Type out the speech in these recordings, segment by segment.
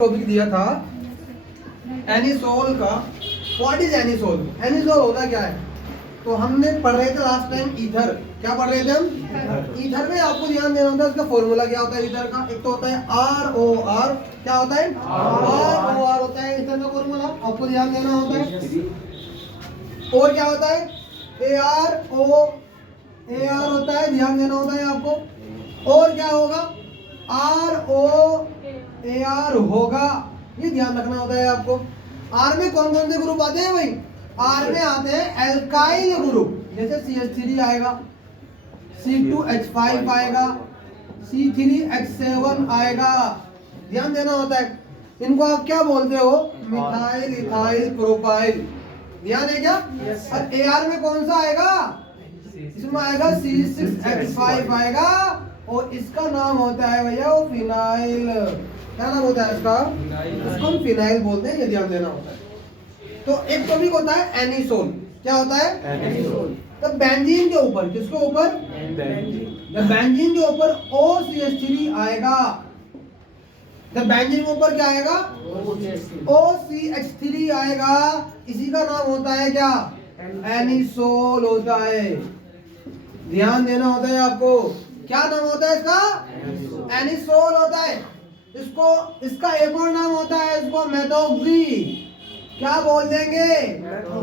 Topic दिया था anisole का। What is anisole? एनिसोल होता क्या है? तो हमने पढ़ रहे थे लास्ट टाइम ईथर। क्या पढ़ रहे थे हम? ईथर में आपको ध्यान देना होता है इसका फॉर्मूला क्या होता है ईथर का। एक तो होता है ROR। क्या होता है? ROR होता है ईथर का फॉर्मूला, आपको ध्यान देना होता है। और क्या होता है? AR होता है, ध्यान देना होता है आपको। और क्या होगा? ROAR होगा, ये ध्यान रखना होता है आपको। आर में कौन कौन से ग्रुप आते हैं भाई? आर में आते हैं एल्काइल ग्रुप, जैसे CH3 आएगा, C2H5 आएगा, C3H7 आएगा, ध्यान देना होता है। इनको आप क्या बोलते हो? मिथाइल इथाइल प्रोपाइल, ध्यान है क्या? और AR में कौन सा आएगा? इसमें आएगा C6H5 आएगा, और इसका नाम होता है भैया वो फिनाइल। क्या नाम होता है इसका? इसको हम फिनाइल बोलते हैं, ये ध्यान देना होता है। तो एक टॉपिक होता है एनिसोल। क्या होता है? एनिसोल। तो बेंजीन के ऊपर, किसके ऊपर? बेंजीन के ऊपर OCH3 आएगा। तो बेंजीन के ऊपर क्या आएगा? OCH3 आएगा, इसी का नाम होता है क्या? एनिसोल होता है, ध्यान देना होता है आपको। क्या नाम होता है इसका? एनिसोल होता है। इसका एक और नाम होता है, इसको मेथोक्सी। क्या बोल देंगे?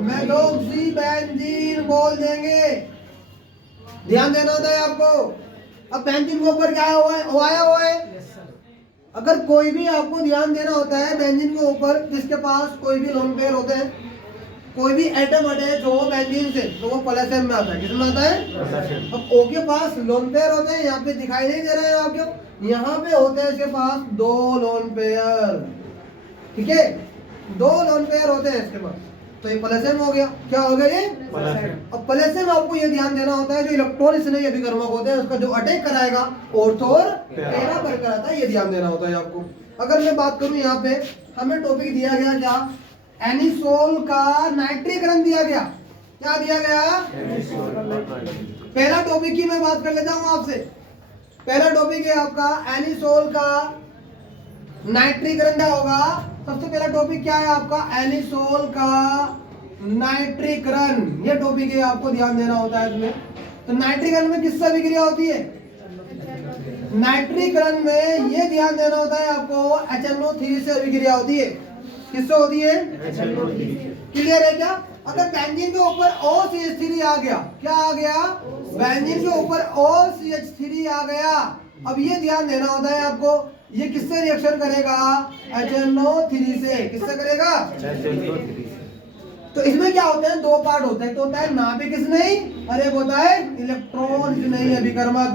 मेथोक्सी बेंजीन बोल देंगे, ध्यान देना होता है आपको। अब बेंजीन के ऊपर क्या आया हुआ है? अगर कोई भी आपको ध्यान देना होता है बेंजीन के ऊपर, जिसके पास कोई भी लोन पेयर होते हैं, कोई भी एटम अटैच हो बेंजीन से, तो वो प्लस एम में आता है। किसमें आता है? अब O के पास लोन पेयर होते हैं, यहाँ पे दिखाई नहीं दे रहे हैं आपको, यहाँ पे होते हैं इसके पास दो लोन पेयर, ठीक है, दो लोन पेयर होते हैं इसके पास, तो ये प्लस एम हो गया। क्या हो गया ये? अब प्लस एम आपको ये ध्यान देना होता है, जो इलेक्ट्रॉन इसने अभिकर्मक होते हैं, उसका जो अटैक कराएगा ऑर्थो और पैरा पर कराता है, ये ध्यान देना होता है आपको। अगर मैं बात करूं यहाँ पे, हमें टॉपिक दिया गया क्या? एनिसोल का नाइट्रीकरण दिया गया। क्या दिया गया? पहला टॉपिक की मैं बात कर लेता हूं आपसे। पहला टॉपिक है आपका एनिसोल का नाइट्रीकरण क्या होगा। सबसे पहला टॉपिक क्या है आपका? एनिसोल का नाइट्रीकरण, ये टॉपिक है, आपको ध्यान देना होता है इसमें। तो नाइट्रीकरण में किससे अभिक्रिया होती है? नाइट्रीकरण में ये ध्यान देना होता है आपको, HNO3 से अभिक्रिया होती है। किससे होती है? क्लियर है क्या? अगर बेंजीन के ऊपर OCH3 आ गया, क्या आ गया? बेंजीन के ऊपर OCH3 आ गया। अब ये ध्यान देना होता है आपको, ये किससे रिएक्शन करेगा? HNO3 से। किससे करेगा? तो इसमें क्या होते हैं? दो पार्ट होते हैं, तो होता है नाभिक स्नेही और एक होता है इलेक्ट्रॉन स्नेही अभिकर्मक।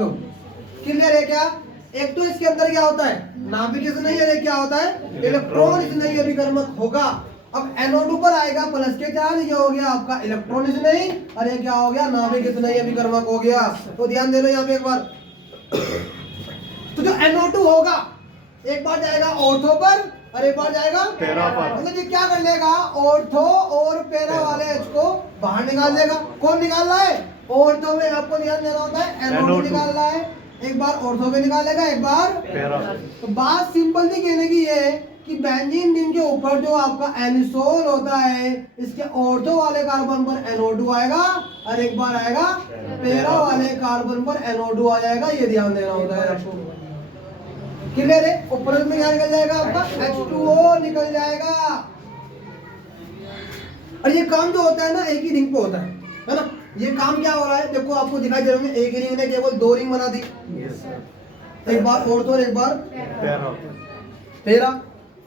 क्लियर है क्या? एक तो इसके अंदर क्या होता है? नाभिक स्नेही, और क्या होता है? इलेक्ट्रॉन स्नेही अभिकर्मक होगा। अब NO2 पर आएगा प्लस के चार्ज, ये हो गया आपका इलेक्ट्रॉन स्नेही, और ये क्या हो गया? नाभिक स्नेही अभिकर्मक हो गया। तो ध्यान दे लो यहाँ पे एक बार। तो जो NO2 होगा, एक बार जाएगा ऑर्थो पर और एक बार जाएगा पैरा पर। मतलब ये क्या कर लेगा? ऑर्थो और पैरा वाले H को बाहर निकाल देगा। कौन निकाल रहा है? ऑर्थो में आपको ध्यान देना होता है, NO2 निकाल रहा है, एक बार ऑर्थो पे निकालेगा, एक बार पैरा। तो बात सिंपल सी कहने की ये है कि बेंजीन रिंग के ऊपर जो आपका एनिसोल होता है, इसके ऑर्थो वाले कार्बन पर NO2 आएगा और एक बार आएगा पैरा वाले कार्बन पर NO2 आ जाएगा, ये ध्यान देना होता है आपको। क्लियर है? ऊपर में क्या निकल जाएगा आपका? H2O निकल जाएगा। और ये काम जो होता है ना, एक ही रिंग पे होता है ना। ये काम क्या हो रहा है? देखो आपको दिखाई दे रहा है, एक ही रिंग ने केवल दो रिंग बना दी, एक बार ऑर्थो और एक बार पैरा।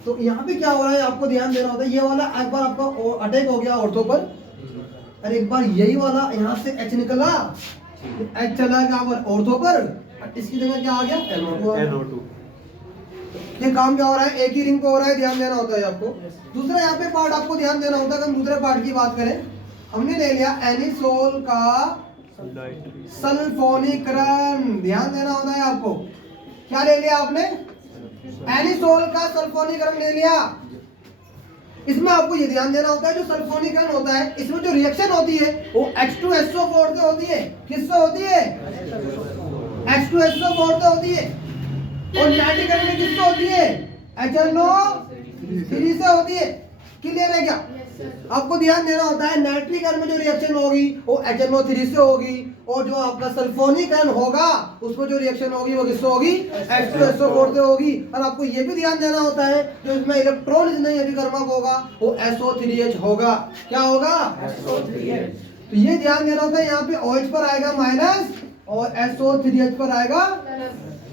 तो यहाँ पे क्या हो रहा है आपको ध्यान देना होता है, ये वाला एक बार आपका अटैक हो गया ऑर्थो पर, और एक बार यही वाला यहाँ से H निकला, H चला गया ऑर्थो पर, इसकी जगह क्या आ गया? NO2। ये काम क्या हो रहा है? एक ही रिंग पे हो रहा है, ध्यान देना होता है आपको। दूसरा यहाँ पे पार्ट आपको ध्यान देना होता है। हम दूसरे पार्ट की बात करें, हमने ले लिया एनिसोल का सल्फोनीकरण, ध्यान देना होता है आपको। क्या ले लिया आपने? एनिसोल का सल्फोनीकरण ले लिया। इसमें आपको ये ध्यान देना होता है, जो सल्फोनीकरण होता है, इसमें जो रिएक्शन होती है वो H2SO4 से होती है। किससे होती है? H2SO4 से होती है। और नाइट्रीकरण में किससे होती है? HNO3 से होती है। क्लियर है क्या? आपको ध्यान देना होता है नाइट्रिक आयन में जो रिएक्शन होगी वो HNO3 से होगी, और जो आपका सल्फोनिक आयन होगा उसमें जो रिएक्शन होगी वो किससे होगी? H2SO4 से होगी। और आपको ये भी ध्यान देना होता है जो इसमें इलेक्ट्रॉन नहीं अभिकर्मक होगा वो SO3H होगा। क्या होगा? SO3H। तो ये ध्यान देना होता है, यहाँ पे OH पर आएगा माइनस और SO3H पर आएगा।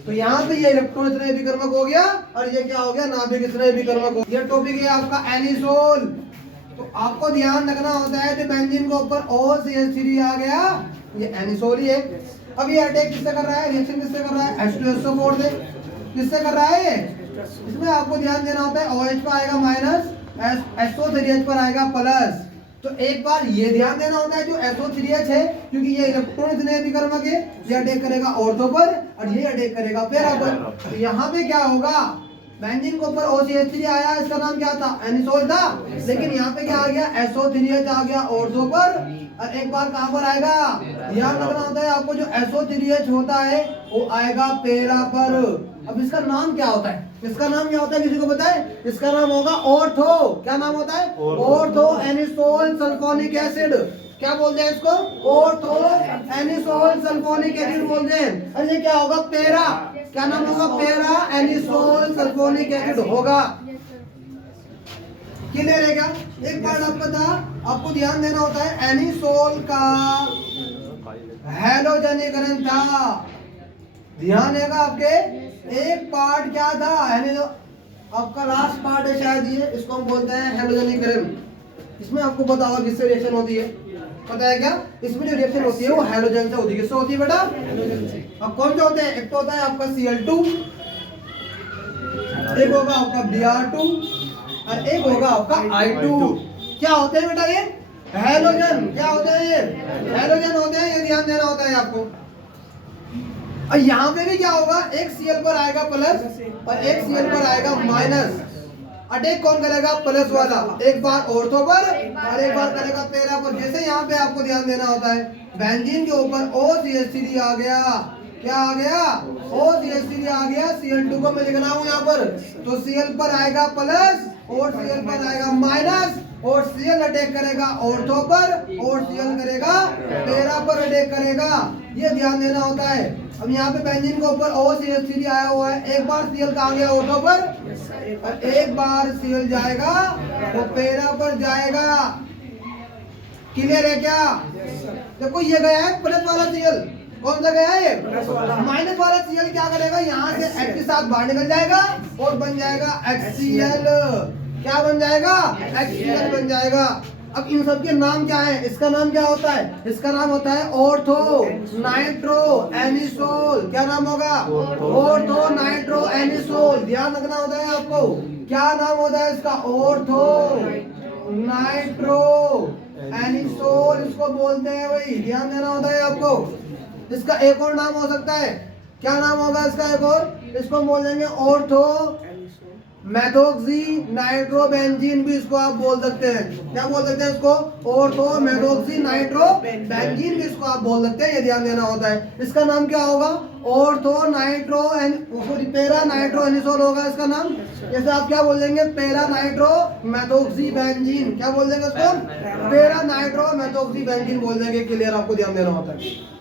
तो यहाँ पे ये इलेक्ट्रॉन इतने अभिकर्मक हो गया और ये क्या हो गया? नाभिक इतने अभिकर्मक हो गया। ये टॉपिक है आपका एनिसोल। तो आपको ध्यान रखना होता है जो बेंजीन के ऊपर OCH3 आ गया ये एनिसोल ही है। अब ये अटैक किससे कर रहा है? रिएक्शन किससे कर रहा है? H2SO4 से। किससे कर रहा है ये? इसमें आपको ध्यान देना होता है OH पर आएगा माइनस, SO3H पर आएगा प्लस। तो एक बार ये ध्यान देना होता है जो SO3H है क्योंकि ये इलेक्ट्रॉन इतने अभिकर्मक है, ये अटैक करेगा ऑर्थो पर और ये अटैक करेगा पैरा पर। तो यहाँ पे क्या होगा? बेंजीन के ऊपर OCH3 आया, इसका नाम क्या था? एनिसोल था। लेकिन यहाँ पे क्या आ गया? SO3H आ गया ऑर्थो पर, और एक बार कहाँ पर आएगा? ध्यान रखना होता है आपको जो SO3H होता है वो आएगा पैरा पर। अब इसका नाम क्या होता है? इसका नाम क्या होता है? किसी को पता है? इसका नाम होगा ऑर्थो। क्या नाम होता है? Ortho anisole sulphonic acid. क्या बोलते हैं इसको? ऑर्थो एनिसोल सल्फोनिक एसिड बोलते हैं। और ये क्या होगा? पैरा। क्या नाम होगा? पैरा एनिसोल सल्फोनिक एसिड होगा। क्लियर है क्या? एक बार आपका था, आपको ध्यान देना होता है एनिसोल का हैलोजनीकरण था। ध्यान देगा आपके एक पार्ट क्या था? आपका लास्ट पार्ट है शायद ये, इसको हम बोलते हैं हैलोजनीकरण। इसमें आपको पता होगा किससे रिएक्शन होती है? पता है क्या? इसमें जो रिएक्शन होती है वो हैलोजन से होती है। किससे होती है बेटा? अब कौन से होते हैं? एक तो होता है आपका Cl2, एक होगा आपका Br2 और एक होगा आपका I2। क्या होते हैं बेटा ये? हैलोजन। क्या होते हैं ये? हैलोजन होते हैं। ये ध्यान देना होता है आपको। और यहाँ पे भी क्या होगा? एक Cl पर आएगा प्लस और एक Cl पर आएगा माइनस। अटैक कौन करेगा? प्लस वाला। एक बार ऑर्थो पर और एक बार करेगा पैरा पर। जैसे यहाँ पे आपको ध्यान देना होता है बेंजीन के ऊपर OCH3 आ गया। क्या आ गया? OCH3 आ गया। Cl2 को मैं लिख रहा हूँ यहाँ पर, तो Cl पर आएगा प्लस और Cl पर आएगा माइनस, और Cl अटैक करेगा ऑर्थो पर और Cl करेगा पैरा पर अटैक करेगा। ये ध्यान देना होता है। अब यहाँ पे बेंजीन के ऊपर OCH3 आया हुआ है, एक बार Cl कहाँ गया? ऑर्थो पर, और एक बार Cl जाएगा वो पैरा पर जाएगा। क्लियर है क्या? देखो ये गया है प्लस वाला Cl। कौन सा गया है? माइनस वाला Cl क्या करेगा? यहाँ से H के साथ बाहर निकल जाएगा और बन जाएगा HCl। क्या बन जाएगा? HCl बन जाएगा। अब इन सब के नाम क्या है? इसका नाम क्या होता है? इसका नाम होता है ऑर्थो नाइट्रो एनिसोल। क्या नाम होगा? Ortho nitro anisole. ध्यान रखना होता है आपको। क्या नाम होता है इसका? ऑर्थो नाइट्रो एनिसोल इसको बोलते हैं भाई। ध्यान देना होता है आपको। इसका एक और नाम हो सकता है। क्या नाम होगा इसका एक और? इसको बोल देंगे ऑर्थो मेथोक्सी नाइट्रोबेंजीन भी इसको आप बोल सकते हैं। क्या बोल सकते हैं इसको? ऑर्थो मेथोक्सी नाइट्रोबेंजीन भी इसको आप बोल सकते हैं। ये ध्यान देना होता है। इसका नाम क्या होगा? Ortho nitro para nitro anisole होगा इसका नाम। जैसे आप क्या बोल देंगे? Para nitro methoxy benzene. क्या बोल देंगे इसको? पैरा नाइट्रो मेथोक्सी बेंजीन बोल देंगे। क्लियर? आपको ध्यान देना होता है।